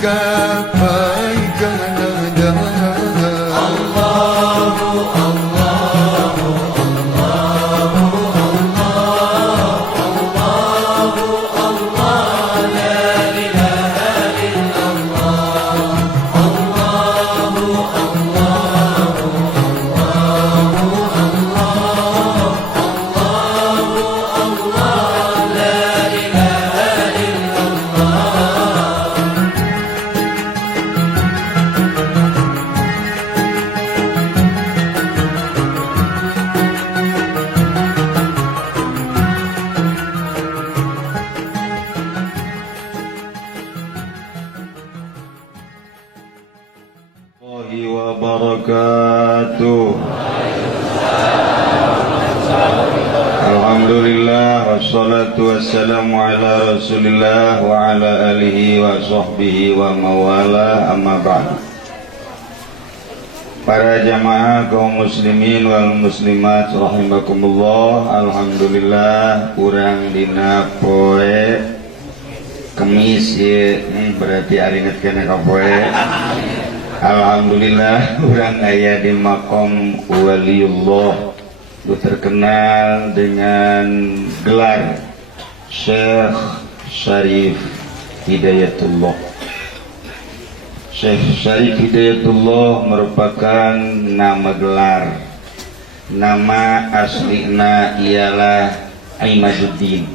gapai ganada. Wabarakatuh. Alhamdulillah wassalatu wassalamu ala Rasulillah wa ala alihi wa sahbihi wa mawala, amma ba'd. Para jamaah kaum muslimin wal muslimat rahimakumullah, alhamdulillah urang dina poe Kemis ye, berarti ari ngetkeun ka poe. Alhamdulillah urang aya di makom waliullah, terkenal dengan gelar Syekh Syarif Hidayatullah. Syekh Syarif Hidayatullah merupakan nama gelar. Nama aslina ialah Imaduddin.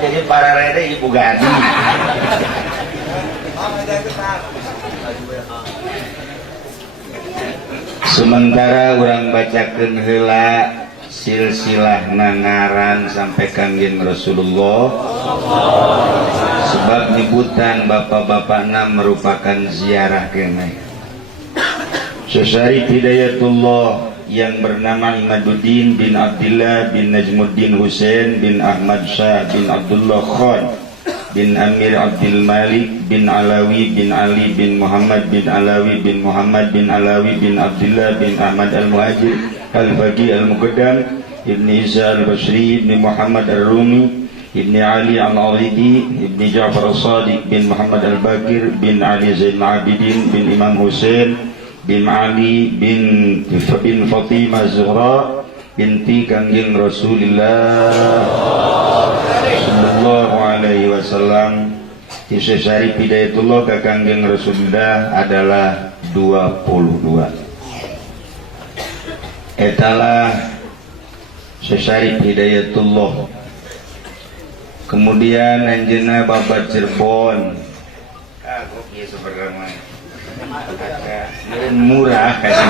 Jadi para rede ibu gadi. Sementara orang bacakeun heula silsilah nangaran sampai kangjeng Rasulullah, sebab nyebutan bapak-bapakna merupakan ziarah keneh. Syekh Hidayatullah yang bernama Imaduddin bin Abdullah bin Najmuddin Husain bin Ahmad Shah bin Abdullah Khan bin Amir Abdul Malik bin Alawi bin Ali bin Muhammad bin Alawi bin Muhammad bin Alawi bin Abdullah bin Ahmad Al-Muhajir Al-Faqih Al-Muqaddam Ibni Isa Al-Bashri Ibni Muhammad Al-Rumi Ibni Ali Al-Aridi Ibni Ja'far Al-Sadiq bin Muhammad Al-Bakir bin Ali Zain Abidin bin Imam Husain bin Ali bin Fatimah Zuhra binti kangjeng Rasulullah sallallahu alaihi wasallam. Syekh Syarif Hidayatullah ka kangjeng Rasulullah adalah 22. Etalah Syekh Syarif Hidayatullah. Kemudian anjeunna babat Cirebon. Kok ieu sebenarnya murah kasih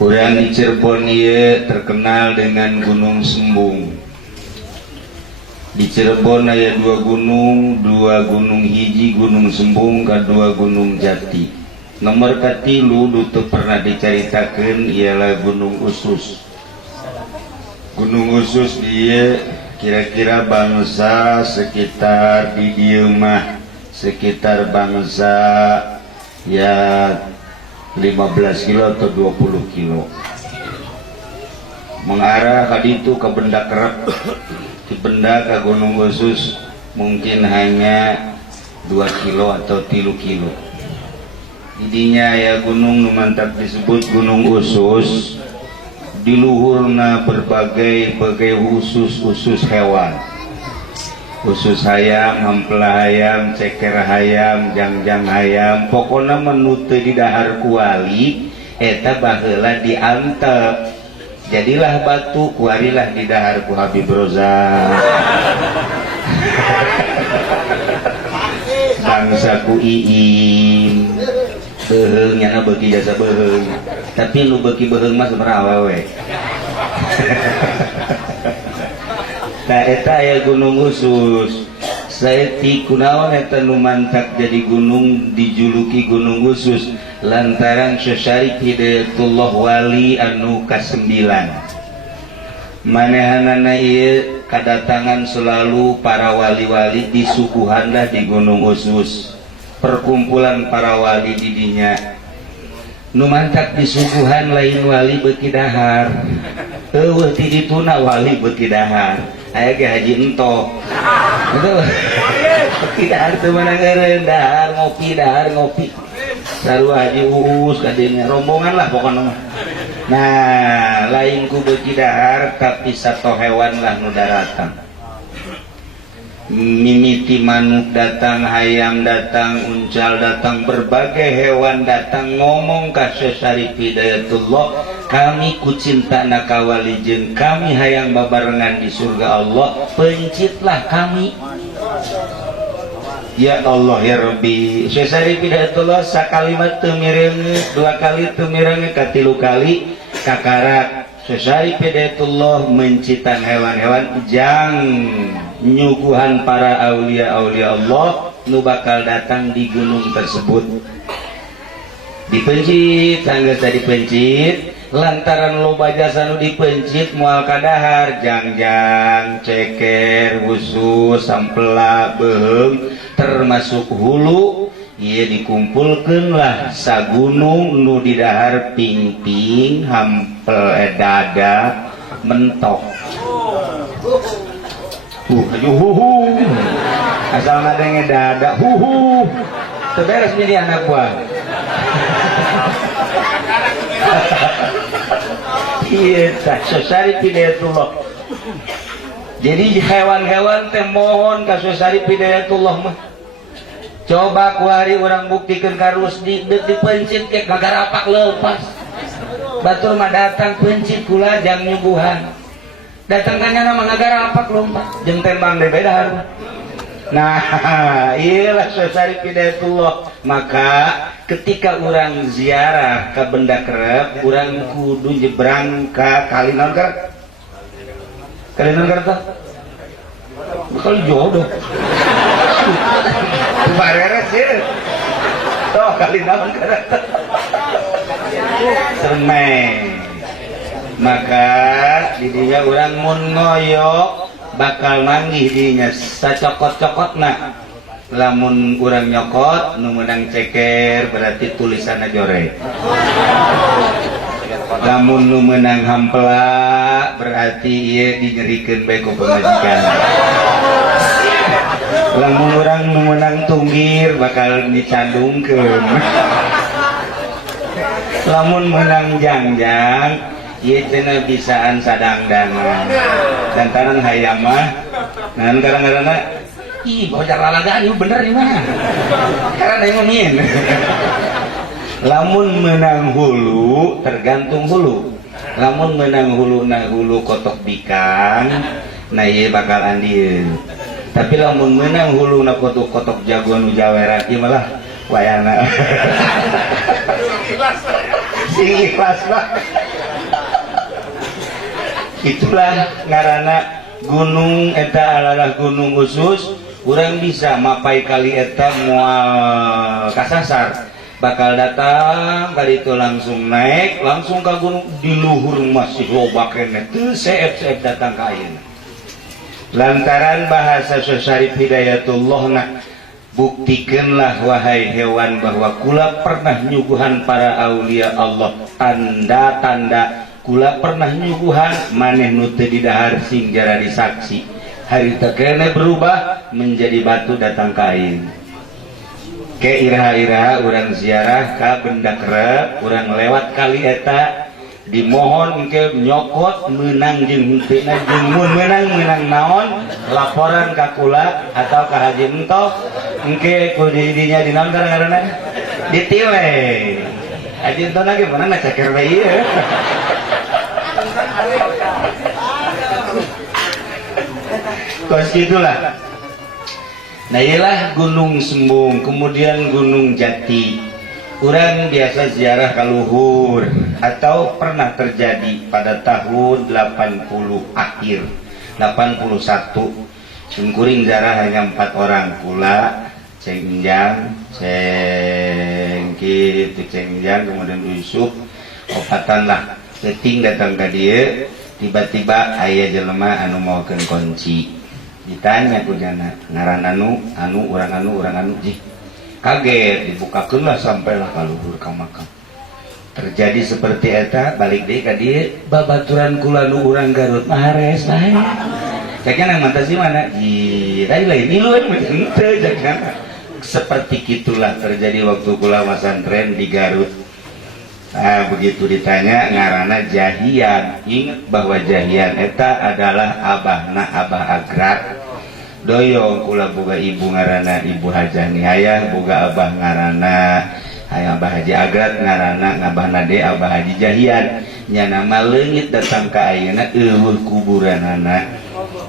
urang di Cirebon ieu terkenal dengan Gunung Sembung. Di Cirebon aya dua gunung hiji Gunung Sembung, kedua Gunung Jati. Nomor katilu teu pernah dicaritakeun ialah Gunung Usus. Gunung Usus dia kira-kira bangsa sekitar di dieu mah sekitar bangsa ya 15 kilo atau 20 kilo mengarah ke ditu ke benda kerep di benda ke Gunung Usus mungkin hanya 2 kilo atau 3 kilo. Jadinya ya gunung mantap disebut Gunung Usus. Di luhurna berbagai usus hewan, usus hayam, hampela hayam, ceker hayam, jangjang hayam, pokoknya menu teu di dahar kuali eta baheula diantep. Jadilah batu kuarilah di dahar ku Habib Roza. Bangsa ku Iim beheung nyana beuki jasa beheung, tapi nu beuki beheung mah sabaraha we. Nah eta aya Gunung Usus. Saeuti kunaon eta nu mantak jadi gunung dijuluki Gunung Usus lantaran Syekh Syarif Hidayatullah wali anu ka-9. Manehanana ieu kadatangan selalu para wali-wali disuguhanlah di Gunung Usus. perkumpulan para wali didinya nu mantap disuguhan lain wali beuki dahar eueuh ti dituna wali beuki dahar aya ge haji entok betul beuki dahar teu meunang eureun dahar ngopi sarua haji uus kadinya rombongan lah pokona mah. Nah lain ku beuki dahar tapi sato hewan lah nu daratang mimiti manuk datang, hayam datang, uncal datang, berbagai hewan datang ngomong ka Syekh Syarif Hidayatullah, kami ku cinta nakawalijeun, kami hayang babarengan di surga Allah, pencitlah kami. Ya Allah ya Rabbi. Syekh Syarif Hidayatullah sakalimat teu mireungeut, dua kali teu mireungeut, katilu kali kakarak. Syekh Syarif Hidayatullah mencitan hewan-hewan jang nyuguhan para aulia-aulia Allah nu bakal datang di gunung tersebut. Dipencit, tangga tadi pencit, lantaran loba jasa nu dipencit moal kadahar, jangjang, ceker, khusus, sampela, beheung, termasuk hulu, ieu dikumpulkeun lah sagunung nu di dahar ping-ping, hampel dada, mentok. Huhu, asal nadanya dada, huhu, terberes jadi anak buah. Iya, Syekh Syarif Hidayatullah. Jadi hewan-hewan teh mohon ka Syekh Syarif Hidayatullah mah. Coba kuari orang buktikan karus dipencit ke kagarapak lepas. Batur mah datang pencit kula jang nyuguhan. Datang kan nama negara apa lompat jeung tembang de beda. Nah, iyalah Syekh Syarif Hidayatullah. Maka ketika orang ziarah ke benda kerep, orang kudu nyebrang ke Kalinon Kerep. Kalinon Kerep tuh? Bakal jodoh. Bareres ya. Tuh Kalinon Kerep. Sermeng. Maka didinya orang mun ngoyok bakal manggih dinya sacokot-cokotna. Lamun urang nyokot nu meunang ceker berarti tulisanna jorek. Lamun nu meunang hampela berarti ieu dinyerikeun bae ku pamajikan. Lamun urang nu meunang tunggir bakal dicandungkeun. Lamun meunang jangjang ieu cenah bisaan sadangdangan. Dan tanang hayam mah ngan kadang-kadang ih bocah lalagaan ieu bener ieu mah. Karena ngomongin. Lamun menang hulu tergantung hulu. Lamun menang hulu na hulu kotok bikang, nah ieu bakal andieun. Tapi lamun menang hulu na kotok jago nu jaweran ieu malah wayana. Sing ikhlas lah. Itulah ngaranna gunung eta adalah gunung khusus. Urang bisa mapai kali eta moal kasasar bakal datang kali itu langsung naik langsung ke gunung di luhur masih loba kene teu seep-seep datang ka ayeuna. Lantaran bahasa Syekh Syarif Hidayatullah nak buktikeunlah wahai hewan bahwa kula pernah nyuguhan para aulia Allah, tanda-tanda kula pernah nyuguhan maneh nu teu didahar sing jarari saksi. Hari tekene berubah menjadi batu datang kain. Ke iraha-iraha urang ziarah ka benda kerep, urang lewat kali eta dimohon engke nyokot meunang jeung henteu jeung mun meunang naon laporan ka kula atau ka Haji Entok engke ku didinya dinaon ngaranna ditile. Haji Entok lagi mana na ceker bae ieu. Kos itulah. Nah ialah Gunung Sembung, kemudian Gunung Jati. Urang biasa ziarah ka luhur atau pernah terjadi pada tahun 80 akhir 81. Sungkuring ziarah hanya 4 orang, kula, Cengjang, Cengjang, kemudian Yusuf, opatan lah. Keting datang ke dia, tiba-tiba aya jelema anu maokeun kunci. Ditanya ku jana ngaran anu urang anu jih kaget dibukakeun lah sampailah ka luhur ka makam. Terjadi seperti eta balik deui ka dieu babaturan kula nu urang Garut mahares bae. Cakna mah teh mana? Lain iluan mah henteu cakna. Seperti gitulah terjadi waktu kula pesantren di Garut. Nah, begitu ditanya ngaranna Jahian. Ingat bahwa Jahian eta adalah abahna Abah Agrat. Doyong kula boga ibu ngaranna Ibu Hajah Nihayah, boga abah ngaranna hayang Abah Haji Agrat, ngaranna ngabahna de Abah Haji Jahian. Nya nama leungit datang ka ayeuna eueuh kuburanana.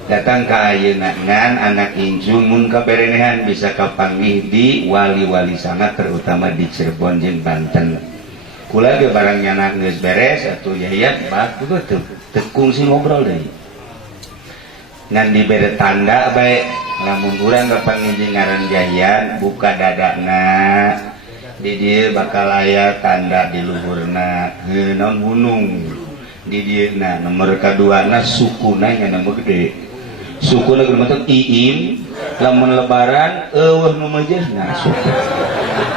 Datang ka ayeuna ngan anak incu mun kaberenehan bisa kapanggih di wali-wali sangat terutama di Cirebon jeung Banten. Kula ge barang nyana geus beres atuh Jahian batur teu kungsi ngobrol deui. Ngan dibere tanda bae lamun urang kapanggih ngaran Jahian buka dadana. Di dieu bakal aya tanda di luhurna naon gunung di dieuna nomor kaduana sukuna nya nama gede sukuna gede mah iim lamun lebaran eueuh nu meujeuhna suku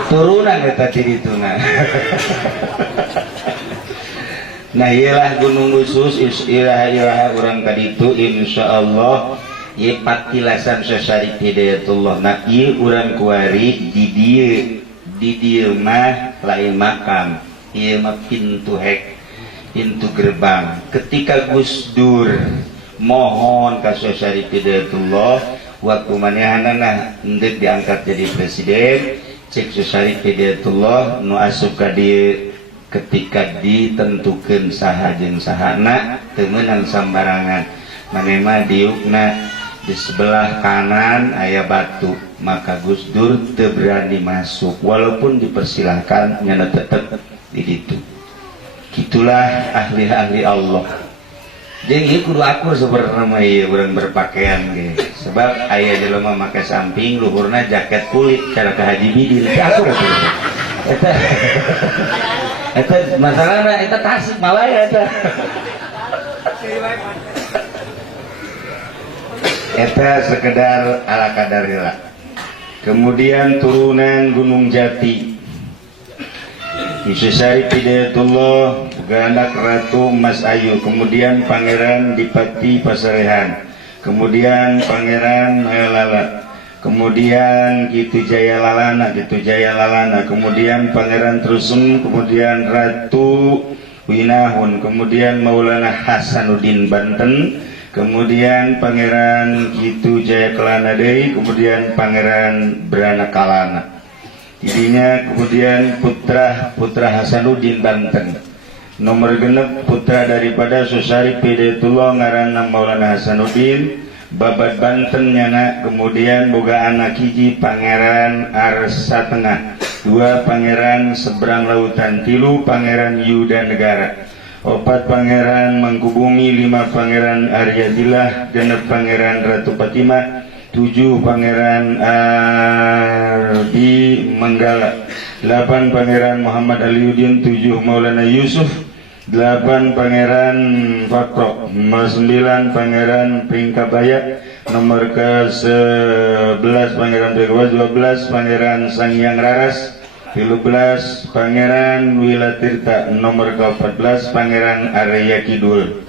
turunan eta ti dituna. Nah iyalah gunung khusus iraha urang ka ditu insyaallah ieu patilasan Syekh Hidayatullah. Nah ieu urang kuari di dieu mah lain makam, ieu mah pintu pintu gerbang. Ketika Gus Dur mohon ka Syekh Hidayatullah waktu manehanana hendeuk diangkat jadi presiden, cek Syekh Hidayatullah nu asup ka dieu ketika ditentukeun saha jeung sahana teu meunang sambarangan. Mane mah diukna di sebelah kanan aya batu, maka Gus Dur teu berani masuk walaupun dipersilahkan nyana tetep di ditu. Gitulah ahli-ahli Allah. Jeung ieu kudu akur sebenarnya mah ieu urang berpakaian ge. Sebab aya jelema make samping luhurna jaket kulit cara ka Haji Bidin. Akur atuh. Eta masalahna eta Tasik Malaya eta. Eta sekedar ala kadarila. Kemudian turunan Gunung Jati Syekh Hidayatullah anak Ratu Mas Ayu, kemudian Pangeran Dipati Pasarehan, kemudian Pangeran Lala, kemudian Kitu Jaya Lalana, kemudian Pangeran Trusem, kemudian Ratu Winahun, kemudian Maulana Hasanuddin Banten, kemudian Pangeran Kitu Jaya Kelana Dewi, kemudian Pangeran Brana Kalana. Jadinya kemudian putra Hasanuddin Banten. Nomor genep putra daripada Syekh Hidayatullah ngaranna Maulana Hasanuddin Babat Banten nyana. Kemudian boga anak hiji Pangeran Arsa Tengah, 2 Pangeran Seberang Lautan, 3 Pangeran Yuda Negara, 4 Pangeran Mangkubumi, 5 Pangeran Aryadillah, 6 Pangeran Ratu Fatimah, 7 Pangeran Ardi Manggala, 8 Pangeran Muhammad Aliuddin, 7 Maulana Yusuf, 8 Pangeran Fakro, 9 Pangeran Pringkabaya, nomor ke-11 Pangeran Tegawas, 12 Pangeran Sangyang Raras, 13 Pangeran Wilatirta, nomor ke-14 Pangeran Arya Kidul.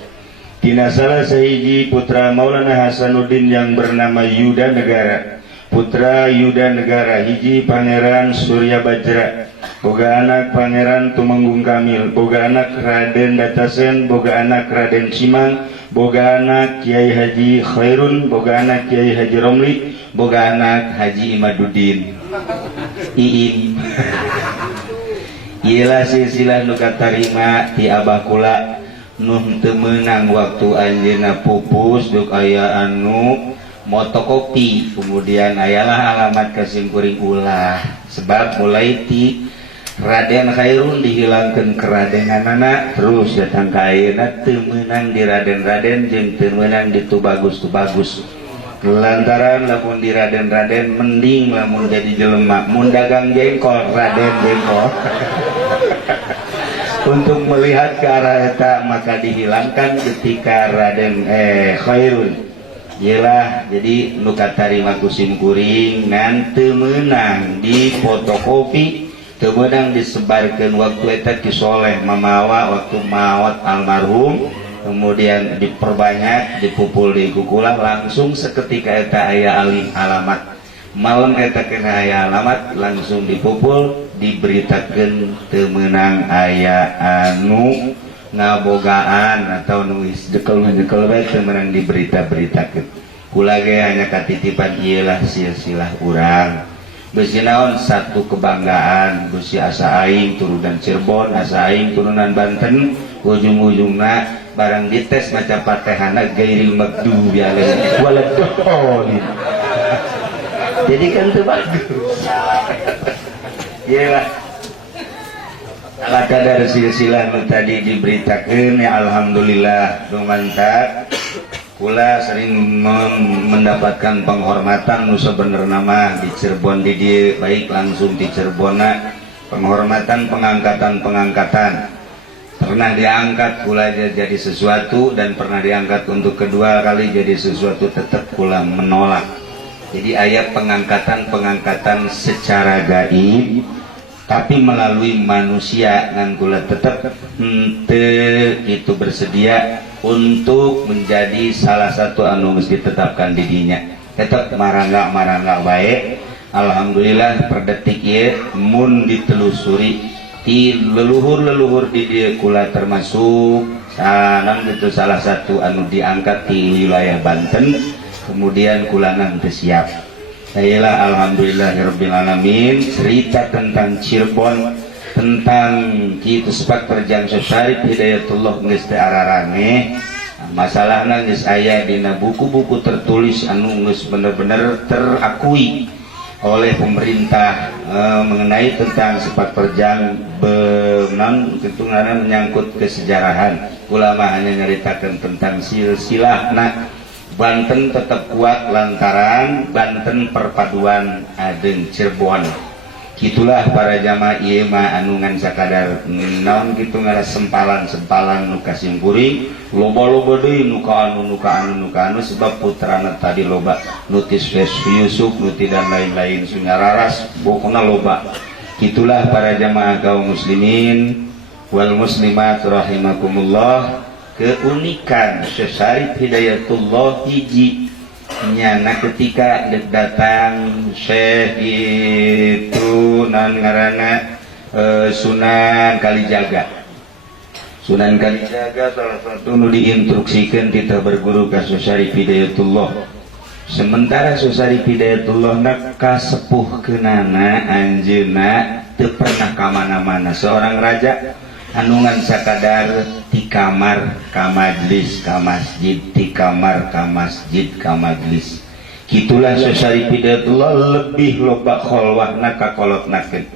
Tina salah sahiji putra Maulana Hasanuddin yang bernama Yuda Negara. Putra Yuda Negara hiji Pangeran Surya Bajra, boga anak Pangeran Tumenggung Kamil, boga anak Raden Datasen, boga anak Raden Cimang, boga anak Kiai Haji Khairun, boga anak Kiai Haji Romli, boga anak Haji Imaduddin. Iim. Iyalah silsilah nu katarima ti abah kula nuh teu meunang waktu anjeunna pupus duk aya anu motokopi, kemudian ayalah alamat kasimkuring ulah. Sebab mulai ti Raden Khairun dihilangkeun keradenganana terus datang ka ayeuna teu meunang di Raden-Raden jeung teu meunang di Tubagus-Tubagus. Lantaran lamun di Raden-Raden mending lamun jadi jelema mun dagang jengkol Raden jengkol. Untuk melihat ke arah eta maka dihilangkan ketika Raden Khairun Yelah, jadi nu katarima kusim kuring ngan teu meunang di fotokopi, teu meunang disebarkeun waktu eta ki soleh mamawa waktu maot almarhum, kemudian diperbanyak dipupul di kukula langsung seketika eta aya alim alamat malam eta kena aya alamat langsung dipupul diberitakeun teu meunang aya anu ngabogaan atau nulis dekel bae teu meunang diberita-beritakeun. Kula ge hanya katitipan ieulah silsilah urang. Beusi naon satu kebanggaan Gusti asa aing turunan Cirebon, asa aing turunan Banten, ujung-ujungna barang dites maca Fatihahna gairil magdubi alaihim waladhdallin. Jadi kan teu bagus. Iyalah. Ala kadar silsilah nu tadi diberitakeun ya alhamdulillah mantap. Kula sering mendapatkan penghormatan nu sebenarnya mah di Cirebon di dieu baik langsung di Cirebonna penghormatan pengangkatan pernah diangkat kula jadi sesuatu dan pernah diangkat untuk kedua kali jadi sesuatu tetap kula menolak. Jadi ayat pengangkatan secara gaib tapi melalui manusia ngan kula tetap itu bersedia untuk menjadi salah satu anu mesti ditetapkan di dinya. Tetap marangga baik. Alhamdulillah per detik ieu mun ditelusuri ti leluhur di dieu kula termasuk sanang itu salah satu anu diangkat di wilayah Banten, kemudian kula teu siap. Ayolah alhamdulillahirabbil alamin. Cerita tentang Cirebon, tentang kitu sepak terjang Syarif Hidayatullah geus teu ararame. Masalahna geus aya dina buku-buku tertulis anu geus bener-bener terakui oleh pemerintah mengenai tentang sepak terjang benan tentu menyangkut kesejarahan. Ulama hanya nyaritakeun tentang silsilahna. Banten tetap kuat lantaran Banten perpaduan adeung Cirebon. Gitulah para jamaah ieu mah anu ngan sakadar naon kitu ngaran sempalan nu kasimkuring loba-loba deui nu ka anu sebab putrana tadi loba nutis Yusuf nuti dan lain-lain sunyararas pokona loba. Gitulah para jamaah kaum muslimin wal muslimat rahimakumullah. Keunikan Syarif Hidayatullah hiji nyana ketika datang Syekh itu nan ngaranna Sunan Kalijaga. Sunan Kalijaga salah satu nu diinstruksikeun kita berguru ka Syarif Hidayatullah. Sementara Syarif Hidayatullah nak kasepuhkeunana anjeunna teu pernah ka mana-mana. Seorang raja anungan sakadar di kamar ka majlis ka masjid, di kamar ka masjid ka majlis. Gitulah Syarif Hidayatullah lebih loba kholwahna ka kolotnakeun.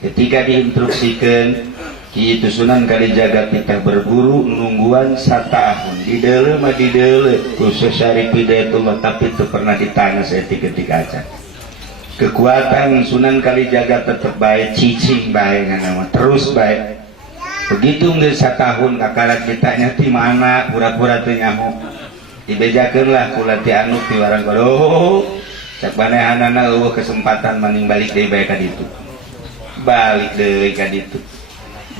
Ketika diinstruksikeun kitu Sunan Kalijaga kita berguru nungguan satahun di deuleu mah di deuleu ku Syarif Hidayatullah tapi teu pernah ditanya saeutik-eutik acan. Kekuatan Sunan Kalijaga tetep bae cicing bae ngana terus bae. Begitu geus satahun kakara ditanya ti mana pura-pura teu nyaho. Dibejakeunlah kula ti anu ti warang godo. Cak manehanana eueuh kesempatan maning balik deui bae ka ditu. Balik deui ka ditu.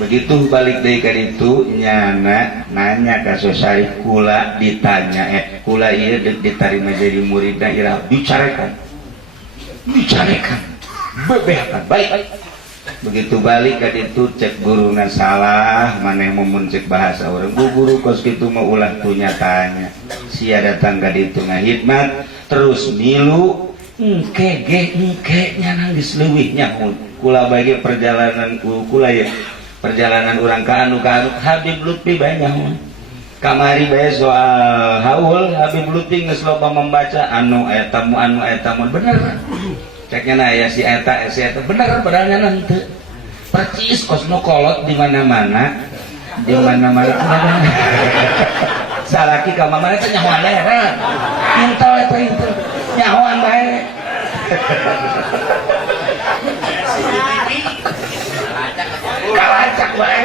Begitu balik deui ka ditu nyana nanya ka Syarif kula ditanya kula ieu ditarima jadi muridna ira bicarekan. Bebehakan baik. Begitu balik ka ditu cek guruna salah maneh mumun cek bahasa urang bu guru kos kitu mah ulah tu nyatanya sia datang ka ditu ngahidmat terus milu engke nya nangis leuwih nyaho kula bagi perjalanan kula ya perjalanan urang ka anu Habib Lutfi bae nyaho kamari bae soal haul Habib Lutfi geus loba membaca anu eta bener ceknya na ya si eta bener padahal nanti percis kos nu kolot di mana-mana salaki ka mamana teh nyahoan daerah intel eta intel nyahoan bae kalacak bae.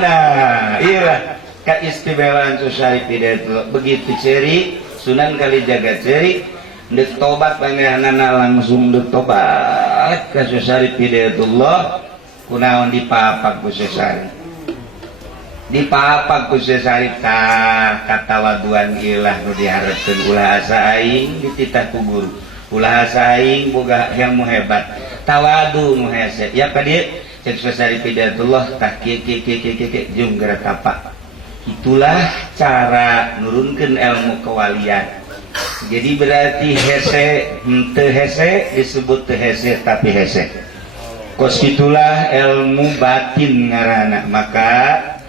Nah iyalah keistimewaan Syarif Hidayatullah begitu ceri Sunan Kalijaga ceurik dek tobat pangeranana langsung dek tobat ka Syekh Syarif Hidayatullah kunaon dipapak ku Syekh Syarif dipapak ku Syekh Syarif tah katawaduan ilah nu dihareupeun ulah asa aing dititah ku guru ulah asa aing boga ilmu hebat tawadu nu hese ya ka dieu Syekh Syarif Hidayatullah tah kieu jeung geura tapak itulah cara nurunkeun ilmu kewalian. Jadi berarti hese teu hese disebut teu hese tapi hese. Kos itulah ilmu batin ngaranna. Maka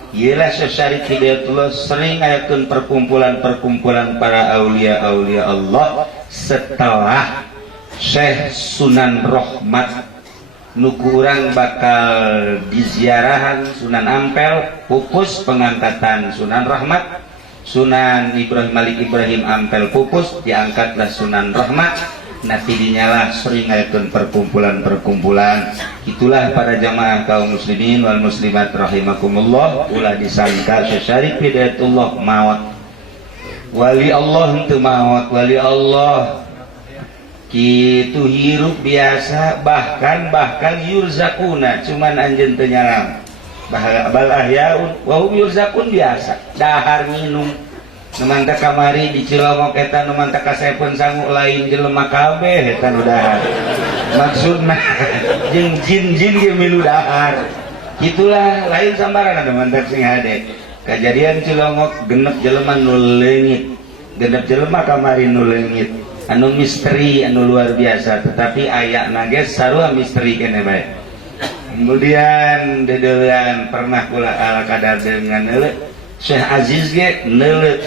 ialah Syekh Syarif Hidayatullah sering ayakeun perkumpulan-perkumpulan para aulia-aulia Allah setelah Syekh Sunan Rahmat nuku urang bakal diziarahan Sunan Ampel pupus pengangkatan Sunan Rahmat Sunan Ibrahim Malik Ibrahim Ampel pupus diangkatlah Sunan Rahmat nanti dinyalah sering ayakeun perkumpulan-perkumpulan itulah para jamaah kaum muslimin wal muslimat rahimakumullah ulah disangka Syekh Syarif Hidayatullah maot wali Allah henteu maot wali Allah kitu hirup biasa bahkan yurzakuna cuman anjeun teu nyaram bal ahyaun wa hum yurzakun biasa dahar nginum nu mantep kamari di Cilongok eta nu mantep kasepeun sangu lain jelema kabeh eta nu dahar maksudna jeung jin-jin ge milu dahar itulah lain sambaran nu mantep sing hade kajadian Cilongok genep jelema nu leungit genep jelema kamari nu leungit anu misteri anu luar biasa tetapi aya nages sarua misteri kene bae kemudian dedelan pernah kula ala kadar dengan neule Syekh Aziz ge neule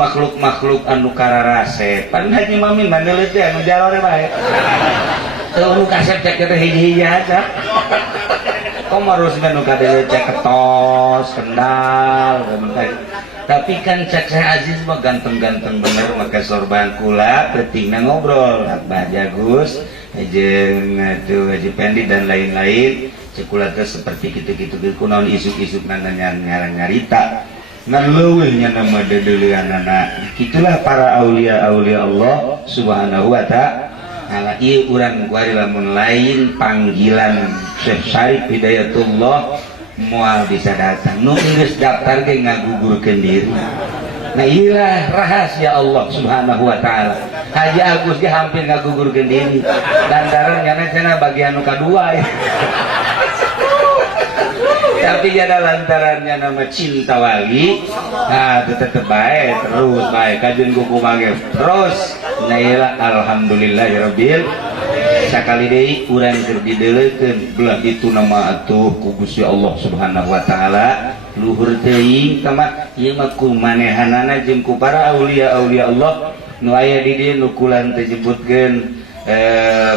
makhluk-makhluk anu kararase pan Haji Mamin mah neule teh anu jalore bae teu nu kasep cek teh hiji-hiji aja komarus nu kadele cek ketos kendal tapi kan cek saya Aziz mah ganteng-ganteng bener maka sorban kula pentingna ngobrol Abah Jagus jeung atuh Haji Pendi dan lain-lain cek kula teh seperti kitu-kitu kunaon isuk-isuk nyarita ngan leuwih nya nama dedeuleunana kitulah para aulia-aulia Allah Subhanahu wa ta'ala ieu urang kuari lamun lain panggilan Syekh Syarif Hidayatullah moal bisa datang nu geus daftar ge ngagugurkeun diri nah iyalah rahasia Allah Subhanahu wa ta'ala Haji Agus ge hampir ngagugurkeun diri lantaran nyana cenah bagian nu kadua ya. Tapi jada lantarannya nama cinta wali nah tetep baik terus baik kajian kuku mage terus nah iyalah alhamdulillahirabbil sakali deui urang keur dideuleukeun belah itu nama atuh ku Gusti Allah Subhanahu wa taala luhur teuing kama ieu mah kumanehanana jeung ku para aulia-aulia Allah nu aya di dieu nu kula teu nyebutkeun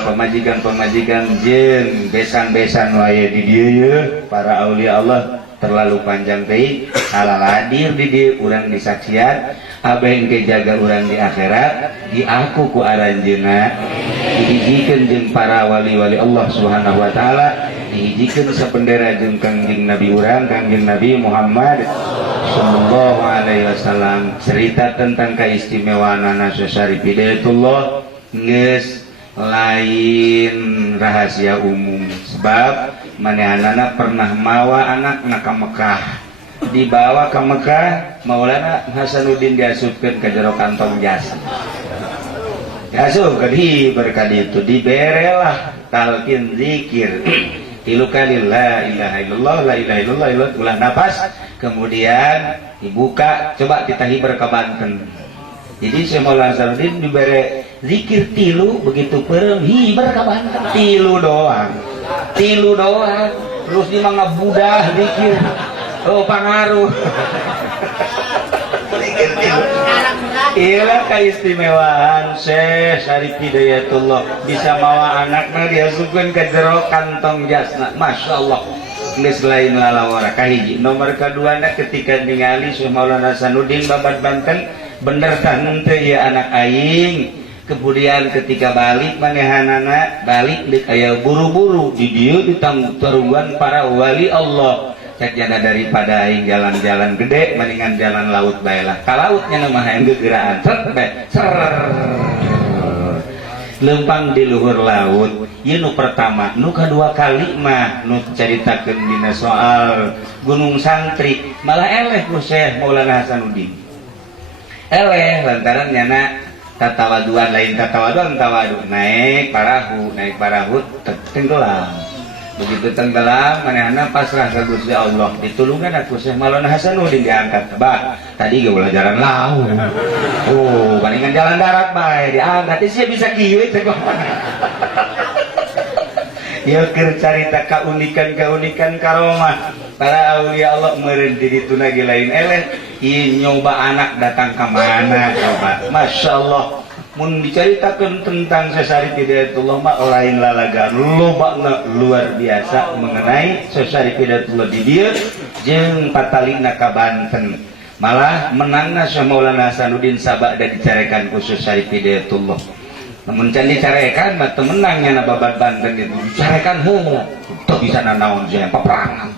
pemajikan-pemajikan jeung besan-besan nu aya di dieu ye para aulia Allah terlalu panjang teuing halal hadir di dieu urang disaksian abeh engke jaga urang di akhirat di aku ku aranjeunna dihijikeun jeung para wali-wali Allah Subhanahu wa taala dihijikeun sabendera jeung Kangjeng Nabi urang Kangjeng Nabi Muhammad sallallahu alaihi wasallam cerita tentang keistimewaanna Syekh Syarif Hidayatullah geus lain rahasia umum sebab manehanana pernah mawa anakna ka Mekah dibawa ke Mekah Maulana Hasanuddin diasupkeun ka jero kantong jas diasup ke berkali itu diberelah talqin zikir tilu kali la ilaha illallah la ilaha illallah ulah nafas kemudian dibuka coba ditahiber ka Banten jadi Syekh Maulana Hasanuddin dibere zikir tilu begitu perem hiber ka Banten tilu doang terus di mangga budah zikir oh pangaruh zikir tilu iyalah keistimewaan Syekh Syarif Hidayatullah bisa mawa anakna diasupkeun ka jero kantong jasna Masya Allah geus lain lalawara kahiji nomor kaduana ketika ningali Syekh Maulana Hasanuddin babat Banten bener tah henteu ya anak aing kemudian ketika balik manehanana balik deuk aya buru-buru di dieu ditanggung tarunggan para wali Allah cek jana daripada aing jalan-jalan gede mendingan jalan laut bae lah. Ka lautnya mah hayang gegeraan lempang di luhur laut. Ieu nu pertama. Nu kedua kali mah nu caritakeun dina soal Gunung Santri malah eleh ku Syekh Maulana Hasanuddin. Eleh lantaran nyana tatawaduan lain tatawaduan tawadu naik parahu tenggelam. Begitu tenggelam manehna pasrah ka Gusti Allah ditulungan aku Syekh Maulana Hasanuddin diangkat. Bah tadi ge ulah jalan laut. Oh palingan jalan darat bae diangkat sih bisa kieu teh kok. Ya keur carita kaunikan karomah para aulia Allah meureun di ditu lagi lain eleh ieu nyoba anak datang ka mana coba. Masyaallah mun dicaritakeun tentang Syekh Hidayatullah mah lain lalagan lobana luar biasa mengenai Syekh Hidayatullah di dieu jeung patalina ka Banten. Malah menangna Syekh Maulana Hasanuddin sabada dicarekan ku Syekh Hidayatullah. Namun can dicarekan mah teu menang nya babat Banten itu dicarekan heula teu bisa nanaon jeung peperangan.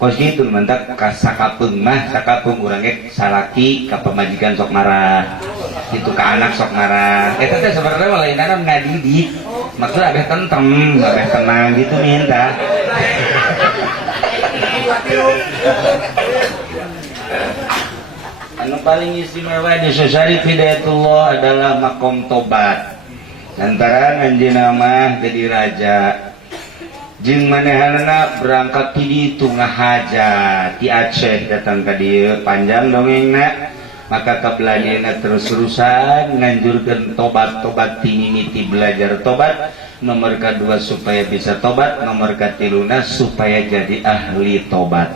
Kos kitu mentak ka sakapeung mah sakapeung urang ge salaki ka pamajikan sok marah. Itu ke anak sok marah. Eta teh sebenarnya lain naon ngadidik. Maksudnya abeh tentrem, abeh tenang gitu minta. Anu paling istimewa di Syekh Hidayatullah adalah makom tobat. Lantaran anjeunna mah jadi raja. Jeung manehanna berangkat ti ditu ngahajat ti Aceh datang ka dieu panjang dongengna. Maka kabelanyana terus-terusan nganjurkeun tobat timimiti belajar tobat. Nomor kedua supaya bisa tobat, nomor katiluna supaya jadi ahli tobat.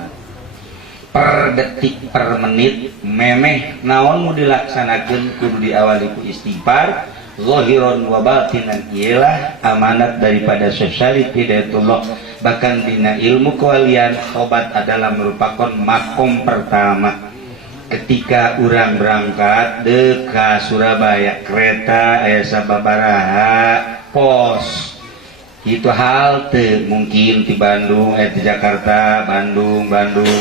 Per detik per menit memeh naon mu dilaksanakeun kudu diawali ku istighfar zahiron wa batinan. Ialah amanat daripada Syekh Hidayatullah. Bahkan dina ilmu kewalian tobat adalah merupakan makom pertama. Ketika urang berangkat deka Surabaya kereta aya sababaraha pos itu halte mungkin di Bandung di Jakarta Bandung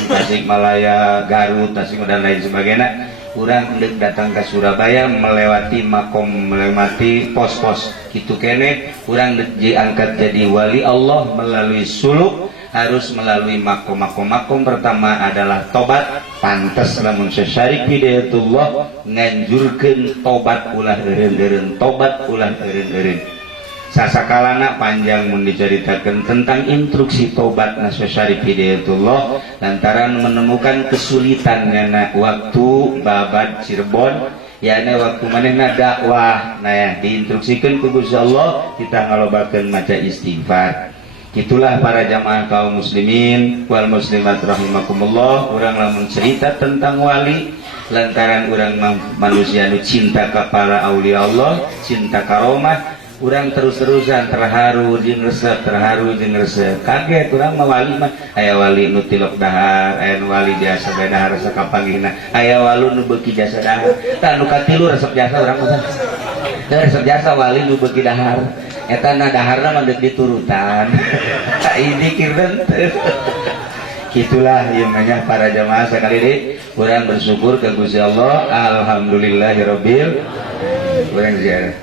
Tasikmalaya Garut Tasik dan lain sebagainya. Urang hendak datang ke Surabaya melewati makom melewati pos-pos gitu kene urang diangkat jadi wali Allah melalui suluk harus melalui makom pertama adalah tobat. Pantes lamun Syekh Hidayatullah nganjurkeun tobat ulah eureun-eureun tobat ulah eureun-eureun. Sasakalana panjang mun dicaritakeun tentang instruksi tobat na Syekh Hidayatullah lantaran menemukan kesulitannya waktu babad Cirebon yakni waktu manehna dakwah nah diinstruksikeun ku Gusti Allah kita ngalobakeun maca istighfar. Itulah para jamaah kaum muslimin wal muslimat rahimakumullah. Urang lamun cerita tentang wali lantaran urang manusia nu cinta ka para aulia Allah, cinta karomah, urang terus-terusan terharu jeung resep kaget urang mah wali mah aya wali nu tilok dahar, aya nu wali jasa bae dahar rasa kapanggihna, aya wali nu beuki jasa dahar. Tah nu katilu resep jasa urang mah. Resep jasa wali nu beuki dahar. Eta na daharna mah diturutan. Ini kirden. Itulah yang banyak para jamaah sekali ini. Kurang bersyukur ke Gusti Allah. Alhamdulillahirabbil alamin. Kurang ziarah.